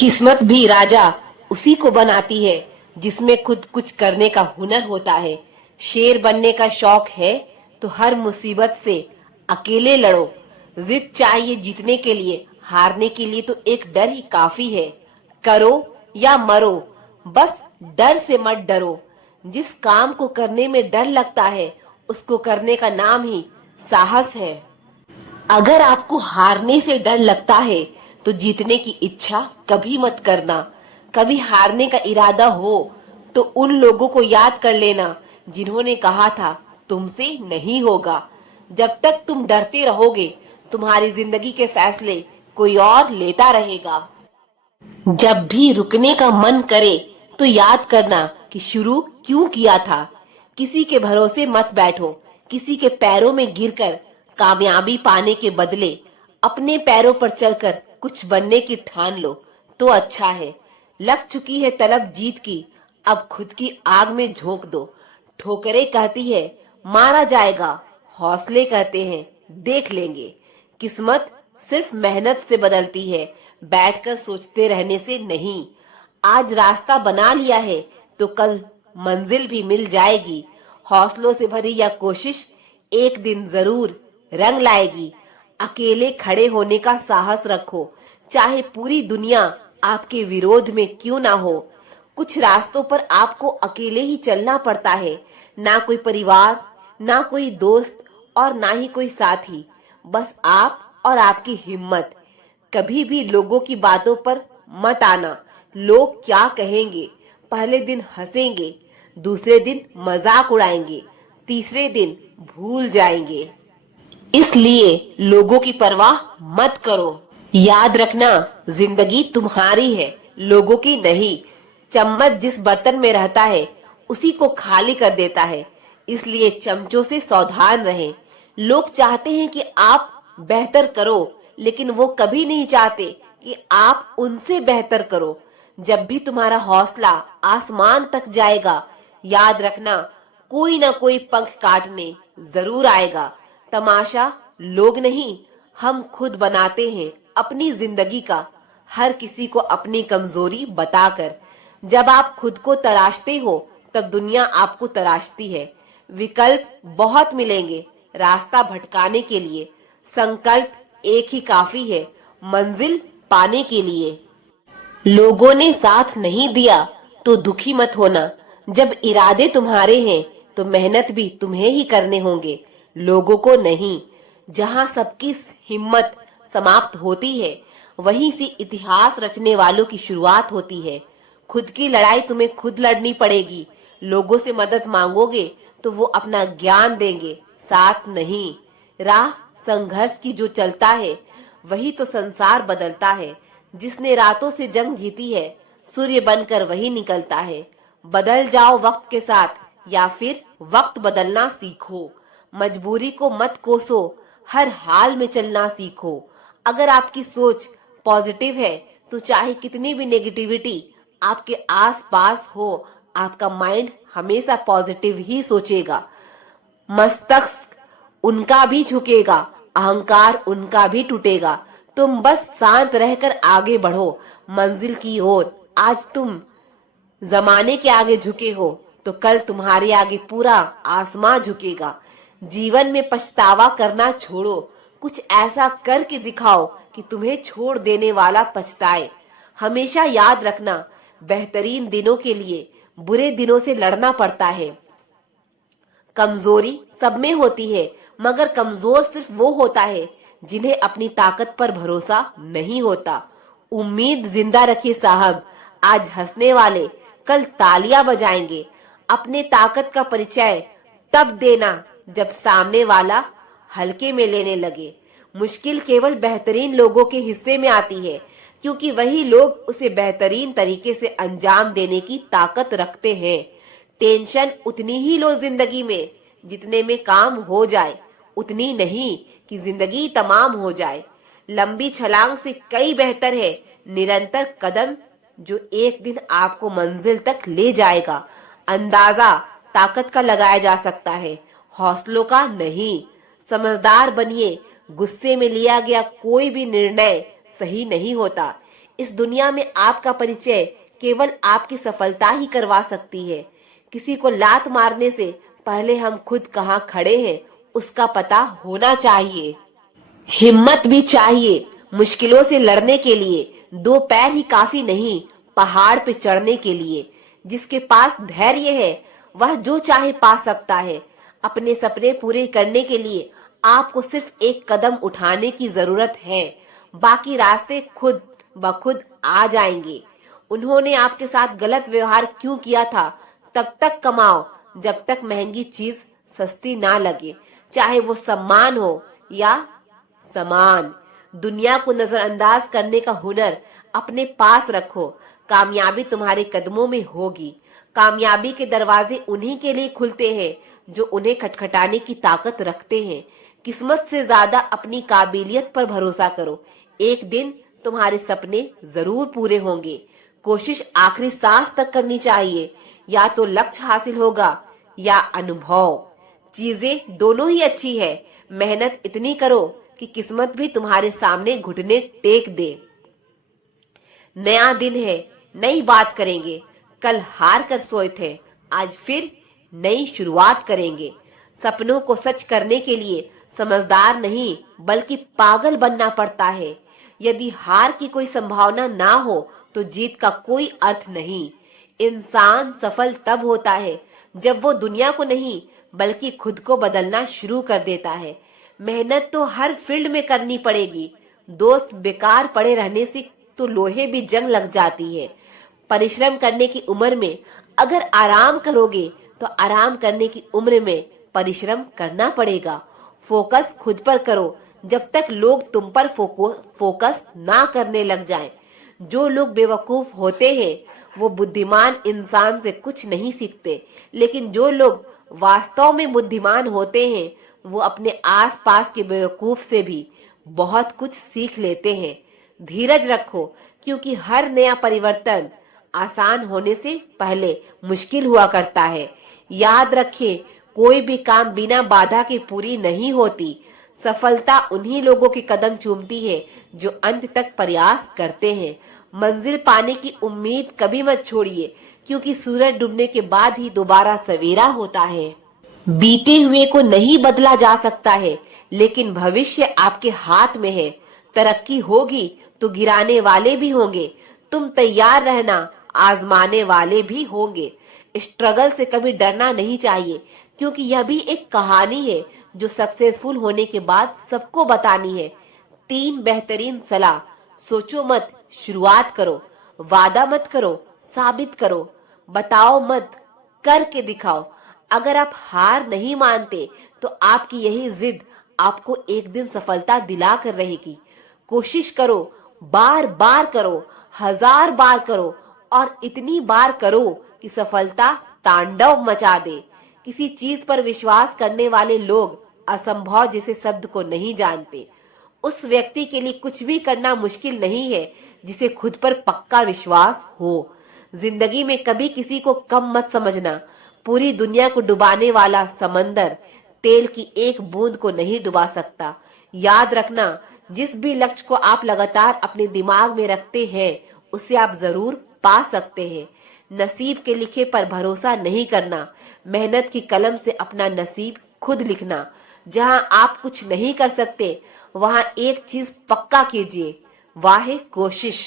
किस्मत भी राजा उसी को बनाती है जिसमें खुद कुछ करने का हुनर होता है। शेर बनने का शौक है तो हर मुसीबत से अकेले लड़ो। जिद चाहिए जीतने के लिए, हारने के लिए तो एक डर ही काफी है। करो या मरो, बस डर से मत डरो। जिस काम को करने में डर लगता है उसको करने का नाम ही साहस है। अगर आपको हारने से डर लगता है तो जीतने की इच्छा कभी मत करना। कभी हारने का इरादा हो तो उन लोगों को याद कर लेना जिन्होंने कहा था तुमसे नहीं होगा। जब तक तुम डरते रहोगे तुम्हारी जिंदगी के फैसले कोई और लेता रहेगा। जब भी रुकने का मन करे तो याद करना कि शुरू क्यों किया था। किसी के भरोसे मत बैठो। किसी के पैरों में गिरकर कामयाबी पाने के बदले अपने पैरों पर चलकर कुछ बनने की ठान लो तो अच्छा है। लग चुकी है तलब जीत की, अब खुद की आग में झोंक दो। ठोकरें कहती है मारा जाएगा, हौसले कहते हैं देख लेंगे। किस्मत सिर्फ मेहनत से बदलती है, बैठकर सोचते रहने से नहीं। आज रास्ता बना लिया है तो कल मंजिल भी मिल जाएगी। हौसलों से भरी यह कोशिश एक दिन जरूर रंग लाएगी। अकेले खड़े होने का साहस रखो, चाहे पूरी दुनिया आपके विरोध में क्यों ना हो। कुछ रास्तों पर आपको अकेले ही चलना पड़ता है। ना कोई परिवार, ना कोई दोस्त और ना ही कोई साथी, बस आप और आपकी हिम्मत। कभी भी लोगों की बातों पर मत आना। लोग क्या कहेंगे? पहले दिन हंसेंगे, दूसरे दिन मजाक उड़ाएंगे, तीसरे दिन भूल जाएंगे। इसलिए लोगों की परवाह मत करो। याद रखना जिंदगी तुम्हारी है, लोगों की नहीं। चम्मच जिस बर्तन में रहता है उसी को खाली कर देता है, इसलिए चमचों से सावधान रहें। लोग चाहते हैं कि आप बेहतर करो, लेकिन वो कभी नहीं चाहते कि आप उनसे बेहतर करो। जब भी तुम्हारा हौसला आसमान तक जाएगा, याद रखना कोई ना कोई पंख काटने जरूर आएगा। तमाशा लोग नहीं, हम खुद बनाते हैं अपनी जिंदगी का, हर किसी को अपनी कमजोरी बताकर। जब आप खुद को तराशते हो तब दुनिया आपको तराशती है। विकल्प बहुत मिलेंगे रास्ता भटकाने के लिए, संकल्प एक ही काफी है मंजिल पाने के लिए। लोगों ने साथ नहीं दिया तो दुखी मत होना। जब इरादे तुम्हारे हैं तो मेहनत भी तुम्हें ही करने होंगे, लोगों को नहीं। जहां सबकी हिम्मत समाप्त होती है वहीं से इतिहास रचने वालों की शुरुआत होती है। खुद की लड़ाई तुम्हें खुद लड़नी पड़ेगी। लोगों से मदद मांगोगे तो वो अपना ज्ञान देंगे, साथ नहीं। राह संघर्ष की जो चलता है वही तो संसार बदलता है। जिसने रातों से जंग जीती है सूर्य बनकर वही निकलता है। बदल जाओ वक्त के साथ या फिर वक्त बदलना सीखो। मजबूरी को मत कोसो, हर हाल में चलना सीखो। अगर आपकी सोच पॉजिटिव है तो चाहे कितनी भी नेगेटिविटी आपके आस पास हो, आपका माइंड हमेशा पॉजिटिव ही सोचेगा। मस्तिष्क उनका भी झुकेगा, अहंकार उनका भी टूटेगा। तुम बस शांत रहकर आगे बढ़ो मंजिल की ओर। आज तुम जमाने के आगे झुके हो तो कल तुम्हारे आगे पूरा आसमां झुकेगा। जीवन में पछतावा करना छोड़ो, कुछ ऐसा करके दिखाओ कि तुम्हें छोड़ देने वाला पछताए। हमेशा याद रखना बेहतरीन दिनों के लिए बुरे दिनों से लड़ना पड़ता है। कमजोरी सब में होती है, मगर कमजोर सिर्फ वो होता है जिन्हें अपनी ताकत पर भरोसा नहीं होता। उम्मीद जिंदा रखिए साहब, आज हंसने वाले कल तालियां बजाएंगे। अपने ताकत का परिचय तब देना जब सामने वाला हल्के में लेने लगे। मुश्किल केवल बेहतरीन लोगों के हिस्से में आती है, क्योंकि वही लोग उसे बेहतरीन तरीके से अंजाम देने की ताकत रखते हैं। टेंशन उतनी ही लो जिंदगी में जितने में काम हो जाए, उतनी नहीं कि जिंदगी तमाम हो जाए। लंबी छलांग से कई बेहतर है निरंतर कदम, जो एक दिन आपको मंजिल तक ले जाएगा। अंदाजा ताकत का लगाया जा सकता है, हौसलों का नहीं। समझदार बनिए, गुस्से में लिया गया कोई भी निर्णय सही नहीं होता। इस दुनिया में आपका परिचय केवल आपकी सफलता ही करवा सकती है। किसी को लात मारने से पहले हम खुद कहाँ खड़े हैं उसका पता होना चाहिए। हिम्मत भी चाहिए। मुश्किलों से लड़ने के लिए दो पैर ही काफी नहीं, पहाड़ पे चढ़ने के लिए। जिसके पास धैर्य है वह जो चाहे पा सकता है। अपने सपने पूरे करने के लिए आपको सिर्फ एक कदम उठाने की जरूरत है, बाकी रास्ते खुद ब खुद आ जाएंगे। उन्होंने आपके साथ गलत व्यवहार क्यों किया था, तब तक कमाओ जब तक महंगी चीज सस्ती ना लगे, चाहे वो सम्मान हो या समान। दुनिया को नजरअंदाज करने का हुनर अपने पास रखो। कामयाबी तुम्हारे कदमों में होगी। कामयाबी के दरवाजे उन्हीं के लिए खुलते हैं जो उन्हें खटखटाने की ताकत रखते हैं। किस्मत से ज्यादा अपनी काबिलियत पर भरोसा करो। एक दिन तुम्हारे सपने जरूर पूरे होंगे। कोशिश आखिरी सांस तक करनी चाहिए। या तो लक्ष्य हासिल होगा या अनुभव। चीजें दोनों ही अच्छी है। मेहनत इतनी करो कि किस्मत भी तुम्हारे सामने घुटने टेक दे। नया दिन है, नई बात करेंगे। कल हार कर सोए थे, आज फिर नई शुरुआत करेंगे। सपनों को सच करने के लिए समझदार नहीं बल्कि पागल बनना पड़ता है। यदि हार की कोई संभावना ना हो तो जीत का कोई अर्थ नहीं। इंसान सफल तब होता है जब वो दुनिया को नहीं बल्कि खुद को बदलना शुरू कर देता है। मेहनत तो हर फील्ड में करनी पड़ेगी। दोस्त बेकार पड़े रहने से तो लोहे भी जंग लग जाती है। परिश्रम करने की उम्र में अगर आराम करोगे तो आराम करने की उम्र में परिश्रम करना पड़ेगा। फोकस खुद पर करो जब तक लोग तुम पर फोकस ना करने लग जाएं। जो लोग बेवकूफ होते हैं वो बुद्धिमान इंसान से कुछ नहीं सीखते, लेकिन जो लोग वास्तव में बुद्धिमान होते हैं वो अपने आसपास के बेवकूफ से भी बहुत कुछ सीख लेते हैं। धीरज रखो क्योंकि हर नया परिवर्तन आसान होने से पहले मुश्किल हुआ करता है। याद रखिए, कोई भी काम बिना बाधा के पूरी नहीं होती। सफलता उन्हीं लोगों के कदम चूमती है जो अंत तक प्रयास करते हैं। मंजिल पाने की उम्मीद कभी मत छोड़िए क्योंकि सूरज डूबने के बाद ही दोबारा सवेरा होता है। बीते हुए को नहीं बदला जा सकता है, लेकिन भविष्य आपके हाथ में है। तरक्की होगी तो गिराने वाले भी होंगे। तुम तैयार रहना, आजमाने वाले भी होंगे। स्ट्रगल से कभी डरना नहीं चाहिए क्योंकि यह भी एक कहानी है जो सक्सेसफुल होने के बाद सबको बतानी है। 3 बेहतरीन सलाह। सोचो मत, शुरुआत करो। वादा मत करो, साबित करो। बताओ मत, करके दिखाओ। अगर आप हार नहीं मानते तो आपकी यही जिद आपको एक दिन सफलता दिला कर रहेगी। कोशिश करो, बार बार करो, 1000 बार करो और इतनी बार करो कि सफलता तांडव मचा दे। किसी चीज पर विश्वास करने वाले लोग असंभव जैसे शब्द को नहीं जानते। उस व्यक्ति के लिए कुछ भी करना मुश्किल नहीं है जिसे खुद पर पक्का विश्वास हो। जिंदगी में कभी किसी को कम मत समझना। पूरी दुनिया को डुबाने वाला समंदर तेल की एक बूंद को नहीं डुबा सकता। याद रखना, जिस भी लक्ष्य को आप लगातार अपने दिमाग में रखते हैं उसे आप जरूर पा सकते हैं। नसीब के लिखे पर भरोसा नहीं करना। मेहनत की कलम से अपना नसीब खुद लिखना। जहां आप कुछ नहीं कर सकते वहां एक चीज पक्का कीजिए, वह है कोशिश।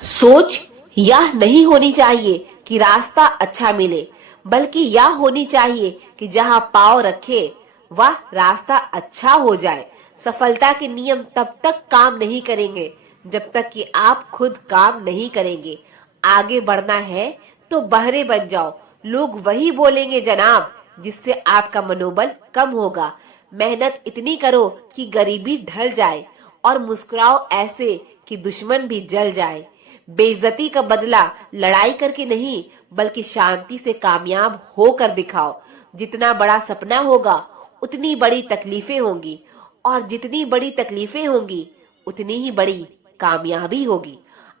सोच यह नहीं होनी चाहिए कि रास्ता अच्छा मिले, बल्कि यह होनी चाहिए कि जहां पाँव रखे वह रास्ता अच्छा हो जाए। सफलता के नियम तब तक काम नहीं करेंगे जब तक कि आप खुद काम नहीं करेंगे। आगे बढ़ना है तो बहरे बन जाओ। लोग वही बोलेंगे जनाब जिससे आपका मनोबल कम होगा। मेहनत इतनी करो कि गरीबी ढल जाए और मुस्कुराओ ऐसे कि दुश्मन भी जल जाए। बेइज्जती का बदला लड़ाई करके नहीं बल्कि शांति से कामयाब होकर दिखाओ। जितना बड़ा सपना होगा उतनी बड़ी तकलीफें होंगी और जितनी बड़ी तकलीफें होंगी उतनी ही बड़ी कामयाबी होगी।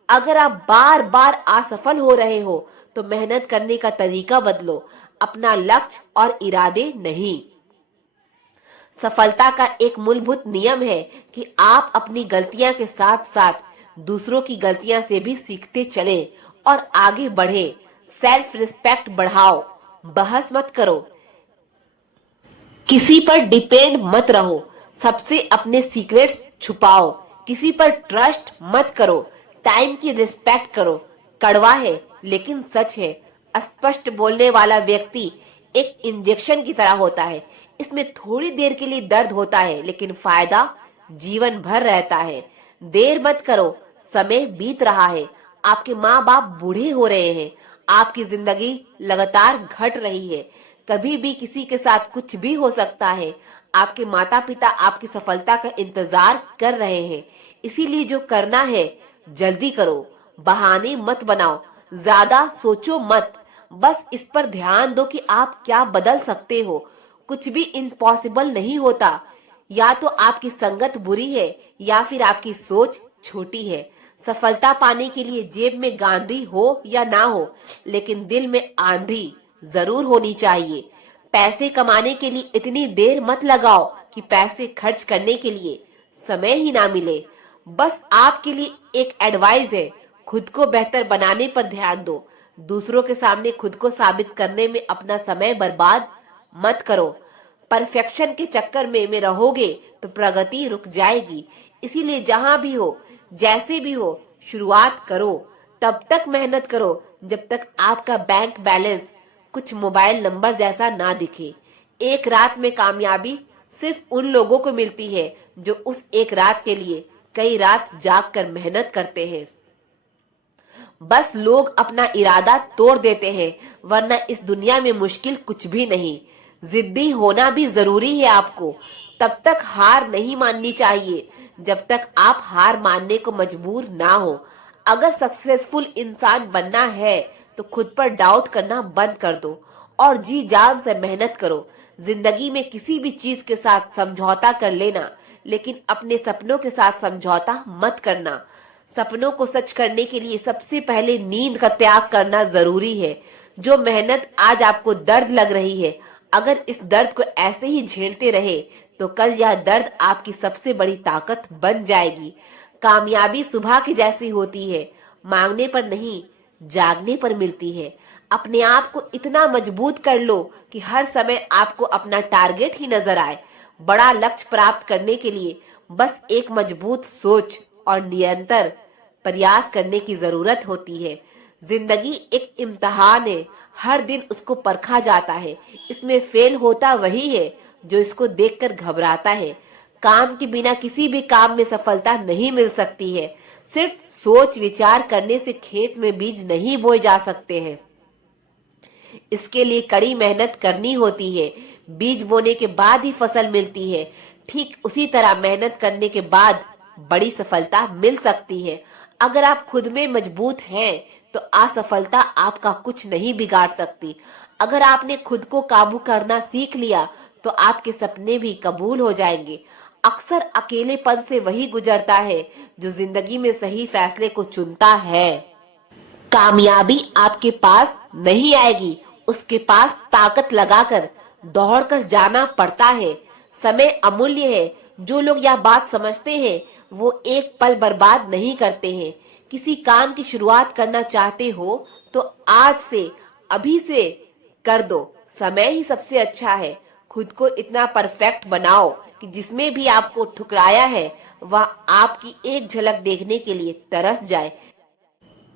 अगर आप बार बार असफल हो रहे हो तो मेहनत करने का तरीका बदलो, अपना लक्ष्य और इरादे नहीं। सफलता का एक मूलभूत नियम है कि आप अपनी गलतियां के साथ साथ दूसरों की गलतियां से भी सीखते चले और आगे बढ़े। सेल्फ रिस्पेक्ट बढ़ाओ, बहस मत करो, किसी पर डिपेंड मत रहो, सबसे अपने सीक्रेट्स छुपाओ, किसी पर ट्रस्ट मत करो, टाइम की रिस्पेक्ट करो। कड़वा है लेकिन सच है, स्पष्ट बोलने वाला व्यक्ति एक इंजेक्शन की तरह होता है। इसमें थोड़ी देर के लिए दर्द होता है लेकिन फायदा जीवन भर रहता है। देर मत करो, समय बीत रहा है, आपके माँ बाप बूढ़े हो रहे हैं, आपकी जिंदगी लगातार घट रही है, कभी भी किसी के साथ कुछ भी हो सकता है। आपके माता पिता आपकी सफलता का इंतजार कर रहे हैं, इसीलिए जो करना है जल्दी करो, बहाने मत बनाओ, ज्यादा सोचो मत, बस इस पर ध्यान दो कि आप क्या बदल सकते हो। कुछ भी इम्पॉसिबल नहीं होता, या तो आपकी संगत बुरी है या फिर आपकी सोच छोटी है। सफलता पाने के लिए जेब में गांधी हो या ना हो, लेकिन दिल में आंधी जरूर होनी चाहिए। पैसे कमाने के लिए इतनी देर मत लगाओ कि पैसे खर्च करने के लिए समय ही ना मिले। बस आपके लिए एक एडवाइस है, खुद को बेहतर बनाने पर ध्यान दो। दूसरों के सामने खुद को साबित करने में अपना समय बर्बाद मत करो। परफेक्शन के चक्कर में रहोगे तो प्रगति रुक जाएगी। इसीलिए जहां भी हो, जैसे भी हो, शुरुआत करो। तब तक मेहनत करो जब तक आपका बैंक बैलेंस कुछ मोबाइल नंबर जैसा ना दिखे। एक रात में कामयाबी सिर्फ उन लोगों को मिलती है जो उस एक रात के लिए कई रात जाग कर मेहनत करते हैं। बस लोग अपना इरादा तोड़ देते हैं, वरना इस दुनिया में मुश्किल कुछ भी नहीं। जिद्दी होना भी जरूरी है आपको। तब तक हार नहीं माननी चाहिए जब तक आप हार मानने को मजबूर ना हो। अगर सक्सेसफुल इंसान बनना है तो खुद पर डाउट करना बंद कर दो और जी जान से मेहनत करो। जिंदगी में किसी भी चीज के साथ समझौता कर लेना, लेकिन अपने सपनों के साथ समझौता मत करना। सपनों को सच करने के लिए सबसे पहले नींद का त्याग करना जरूरी है। जो मेहनत आज आपको दर्द लग रही है, अगर इस दर्द को ऐसे ही झेलते रहे तो कल यह दर्द आपकी सबसे बड़ी ताकत बन जाएगी। कामयाबी सुबह की जैसी होती है, मांगने पर नहीं, जागने पर मिलती है। अपने आप को इतना मजबूत कर लो कि हर समय आपको अपना टारगेट ही नजर आए। बड़ा लक्ष्य प्राप्त करने के लिए बस एक मजबूत सोच और निरंतर प्रयास करने की जरूरत होती है। जिंदगी एक इम्तिहान है, हर दिन उसको परखा जाता है। इसमें फेल होता वही है जो इसको देखकर घबराता है। काम के बिना किसी भी काम में सफलता नहीं मिल सकती है। सिर्फ सोच विचार करने से खेत में बीज नहीं बोए जा सकते हैं, इसके लिए कड़ी मेहनत करनी होती है। बीज बोने के बाद ही फसल मिलती है। ठीक उसी तरह मेहनत करने के बाद बड़ी सफलता मिल सकती है। अगर आप खुद में मजबूत हैं तो असफलता आपका कुछ नहीं बिगाड़ सकती। अगर आपने खुद को काबू करना सीख लिया तो आपके सपने भी कबूल हो जाएंगे। अक्सर अकेलेपन से वही गुजरता है जो जिंदगी में सही फैसले को चुनता है। कामयाबी आपके पास नहीं आएगी, उसके पास ताकत लगाकर दौड़कर जाना पड़ता है। समय अमूल्य है। जो लोग यह बात समझते हैं वो एक पल बर्बाद नहीं करते हैं। किसी काम की शुरुआत करना चाहते हो तो आज से, अभी से कर दो। समय ही सबसे अच्छा है। खुद को इतना परफेक्ट बनाओ कि जिसमें भी आपको ठुकराया है वह आपकी एक झलक देखने के लिए तरस जाए।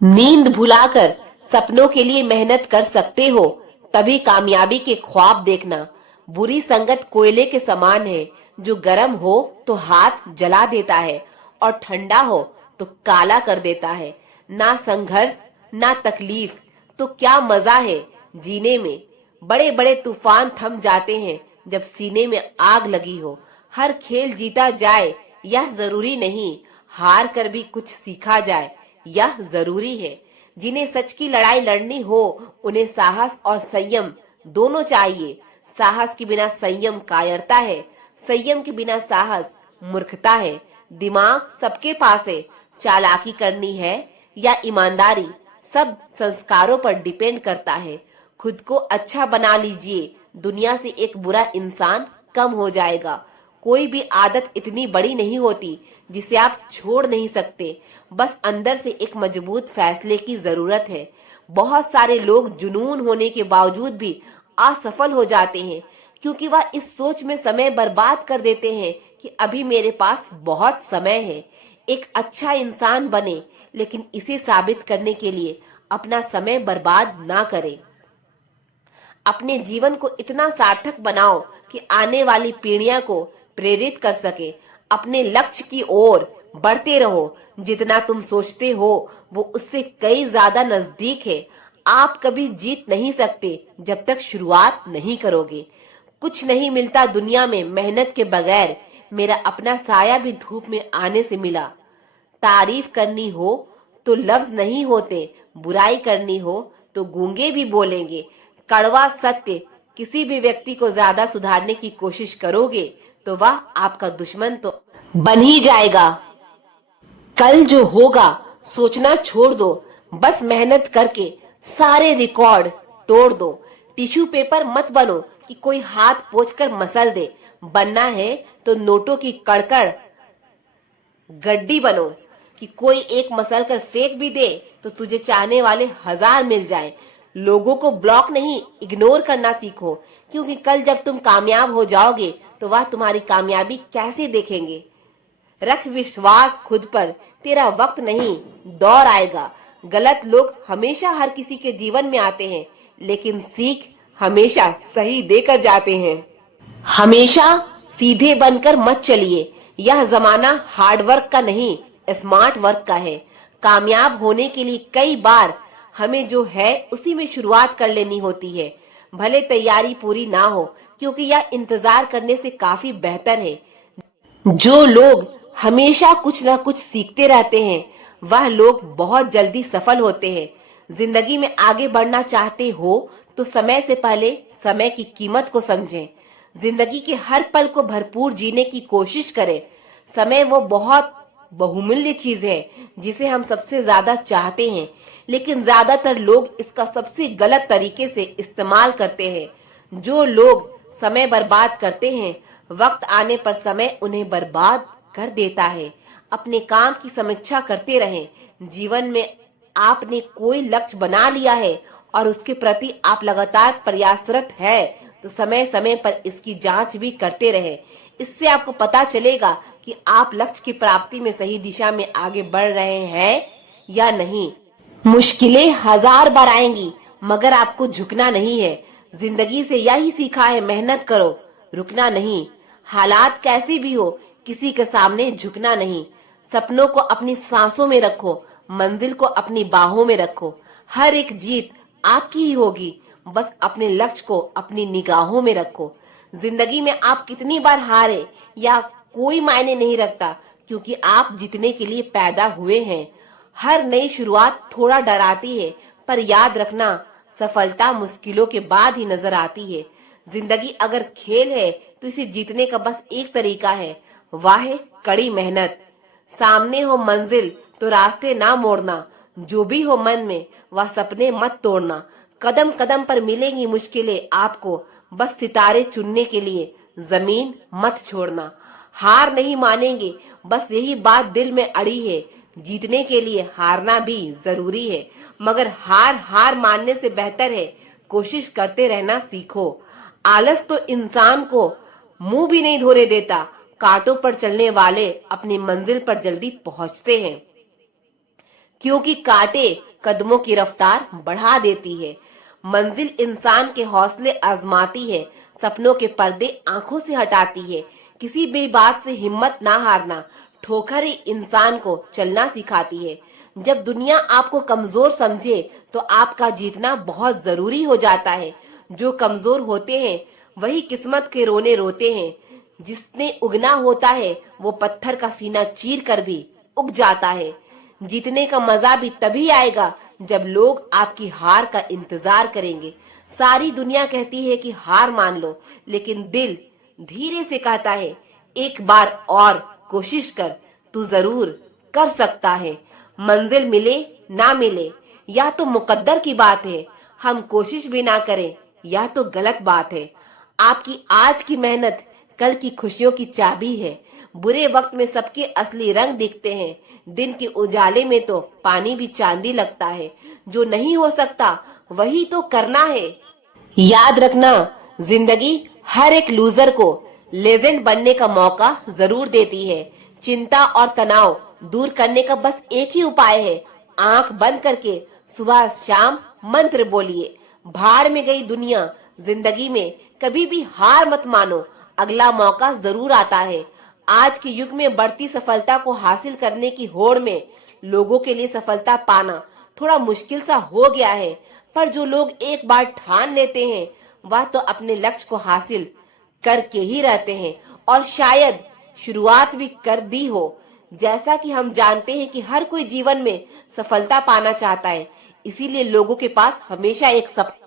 नींद भुलाकर सपनों के लिए मेहनत कर सकते हो, तभी कामयाबी के ख्वाब देखना। बुरी संगत कोयले के समान है, जो गर्म हो तो हाथ जला देता है और ठंडा हो तो काला कर देता है। ना संघर्ष ना तकलीफ तो क्या मजा है जीने में। बड़े बड़े तूफान थम जाते हैं जब सीने में आग लगी हो। हर खेल जीता जाए यह जरूरी नहीं, हार कर भी कुछ सीखा जाए यह जरूरी है। जिन्हें सच की लड़ाई लड़नी हो उन्हें साहस और संयम दोनों चाहिए। साहस के बिना संयम कायरता है, संयम के बिना साहस मूर्खता है। दिमाग सबके पास है, चालाकी करनी है या ईमानदारी सब संस्कारों पर डिपेंड करता है। खुद को अच्छा बना लीजिए, दुनिया से एक बुरा इंसान कम हो जाएगा। कोई भी आदत इतनी बड़ी नहीं होती जिसे आप छोड़ नहीं सकते। बस अंदर से एक मजबूत फैसले की जरूरत है। बहुत सारे लोग जुनून होने के बावजूद भी असफल हो जाते हैं क्योंकि वह इस सोच में समय बर्बाद कर देते हैं कि अभी मेरे पास बहुत समय है। एक अच्छा इंसान बने, लेकिन इसे साबित करने के लिए अपना समय बर्बाद ना करें। अपने जीवन को इतना सार्थक बनाओ कि आने वाली पीढ़ियां को प्रेरित कर सके। अपने लक्ष्य की ओर बढ़ते रहो। जितना तुम सोचते हो वो उससे कई ज्यादा नजदीक है। आप कभी जीत नहीं सकते जब तक शुरुआत नहीं करोगे। कुछ नहीं मिलता दुनिया में मेहनत के बगैर। मेरा अपना साया भी धूप में आने से मिला। तारीफ करनी हो तो लफ्ज नहीं होते, बुराई करनी हो तो गूंगे भी बोलेंगे। कड़वा सत्य, किसी भी व्यक्ति को ज्यादा सुधारने की कोशिश करोगे तो वह आपका दुश्मन तो बन ही जाएगा। कल जो होगा सोचना छोड़ दो। बस मेहनत करके सारे रिकॉर्ड तोड़ दो। टिश्यू पेपर मत बनो कि कोई हाथ पोंछकर मसल दे। बनना है तो नोटों की कड़कड़ गड्डी बनो कि कोई एक मसल कर फेंक भी दे तो तुझे चाहने वाले 1000 मिल जाए। लोगों को ब्लॉक नहीं, इग्नोर करना सीखो, क्योंकि कल जब तुम कामयाब हो जाओगे तो वह तुम्हारी कामयाबी कैसे देखेंगे। रख विश्वास खुद पर, तेरा वक्त नहीं, दौर आएगा। गलत लोग हमेशा हर किसी के जीवन में आते हैं, लेकिन सीख हमेशा सही देकर जाते हैं। हमेशा सीधे बनकर मत चलिए। यह जमाना हार्ड वर्क का नहीं, स्मार्ट वर्क का है। कामयाब होने के लिए कई बार हमें जो है उसी में शुरुआत कर लेनी होती है, भले तैयारी पूरी ना हो, क्योंकि यह इंतजार करने से काफी बेहतर है। जो लोग हमेशा कुछ ना कुछ सीखते रहते हैं वह लोग बहुत जल्दी सफल होते हैं। जिंदगी में आगे बढ़ना चाहते हो तो समय से पहले समय की कीमत को समझें। जिंदगी के हर पल को भरपूर जीने की कोशिश करें। समय वो बहुत बहुमूल्य चीज है जिसे हम सबसे ज्यादा चाहते हैं, लेकिन ज्यादातर लोग इसका सबसे गलत तरीके से इस्तेमाल करते हैं। जो लोग समय बर्बाद करते हैं, वक्त आने पर समय उन्हें बर्बाद कर देता है। अपने काम की समीक्षा करते रहें। जीवन में आपने कोई लक्ष्य बना लिया है और उसके प्रति आप लगातार प्रयासरत है तो समय समय पर इसकी जांच भी करते रहें। इससे आपको पता चलेगा कि आप लक्ष्य की प्राप्ति में सही दिशा में आगे बढ़ रहे हैं या नहीं। मुश्किलें 1000 बार आएंगी, मगर आपको झुकना नहीं है। जिंदगी से यही सीखा है, मेहनत करो, रुकना नहीं। हालात कैसी भी हो, किसी के सामने झुकना नहीं। सपनों को अपनी सांसों में रखो, मंजिल को अपनी बाहों में रखो। हर एक जीत आपकी ही होगी, बस अपने लक्ष्य को अपनी निगाहों में रखो। जिंदगी में आप कितनी बार हारे या कोई मायने नहीं रखता, क्योंकि आप जीतने के लिए पैदा हुए हैं। हर नई शुरुआत थोड़ा डराती है, पर याद रखना सफलता मुश्किलों के बाद ही नजर आती है। जिंदगी अगर खेल है तो इसे जीतने का बस एक तरीका है, वह है कड़ी मेहनत। सामने हो मंजिल तो रास्ते ना मोड़ना। जो भी हो मन में वह सपने मत तोड़ना। कदम कदम पर मिलेंगी मुश्किलें आपको, बस सितारे चुनने के लिए जमीन मत छोड़ना। हार नहीं मानेंगे, बस यही बात दिल में अड़ी है। जीतने के लिए हारना भी जरूरी है, मगर हार मानने से बेहतर है कोशिश करते रहना सीखो। आलस तो इंसान को मुंह भी नहीं धोने देता। कांटों पर चलने वाले अपनी मंजिल पर जल्दी पहुंचते हैं, क्योंकि कांटे कदमों की रफ्तार बढ़ा देती है। मंजिल इंसान के हौसले आजमाती है, सपनों के पर्दे आंखों से हटाती है। किसी भी बात से हिम्मत ना हारना। ठोकर ही इंसान को चलना सिखाती है। जब दुनिया आपको कमजोर समझे तो आपका जीतना बहुत जरूरी हो जाता है। जो कमजोर होते हैं वही किस्मत के रोने रोते हैं। जिसने उगना होता है वो पत्थर का सीना चीर कर भी उग जाता है। जीतने का मजा भी तभी आएगा जब लोग आपकी हार का इंतजार करेंगे। सारी दुनिया कहती है कि हार मान लो, लेकिन दिल धीरे से कहता है एक बार और कोशिश कर, तू जरूर कर सकता है। मंजिल मिले ना मिले या तो मुकद्दर की बात है, हम कोशिश भी ना करें या तो गलत बात है। आपकी आज की मेहनत कल की खुशियों की चाबी है। बुरे वक्त में सबके असली रंग दिखते हैं। दिन के उजाले में तो पानी भी चांदी लगता है। जो नहीं हो सकता वही तो करना है। याद रखना, जिंदगी हर एक लूजर को लेजेंड बनने का मौका जरूर देती है। चिंता और तनाव दूर करने का बस एक ही उपाय है। आंख बंद करके सुबह शाम मंत्र बोलिए, भाड़ में गई दुनिया। जिंदगी में कभी भी हार मत मानो, अगला मौका जरूर आता है। आज के युग में बढ़ती सफलता को हासिल करने की होड़ में लोगों के लिए सफलता पाना थोड़ा मुश्किल सा हो गया है। पर जो लोग एक बार ठान लेते हैं वह तो अपने लक्ष्य को हासिल करके ही रहते हैं, और शायद शुरुआत भी कर दी हो। जैसा कि हम जानते हैं कि हर कोई जीवन में सफलता पाना चाहता है, इसीलिए लोगों के पास हमेशा एक सपना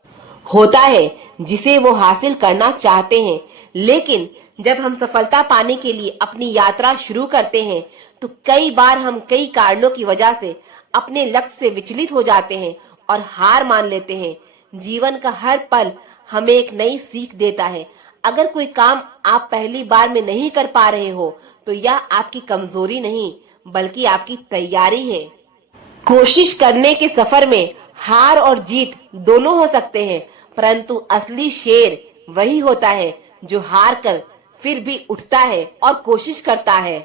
होता है जिसे वो हासिल करना चाहते हैं। लेकिन जब हम सफलता पाने के लिए अपनी यात्रा शुरू करते हैं तो कई बार हम कई कारणों की वजह से अपने लक्ष्य से विचलित हो जाते हैं और हार मान लेते हैं। जीवन का हर पल हमें एक नई सीख देता है। अगर कोई काम आप पहली बार में नहीं कर पा रहे हो तो यह आपकी कमजोरी नहीं बल्कि आपकी तैयारी है। कोशिश करने के सफर में हार और जीत दोनों हो सकते हैं, परंतु असली शेर वही होता है जो हार कर फिर भी उठता है और कोशिश करता है।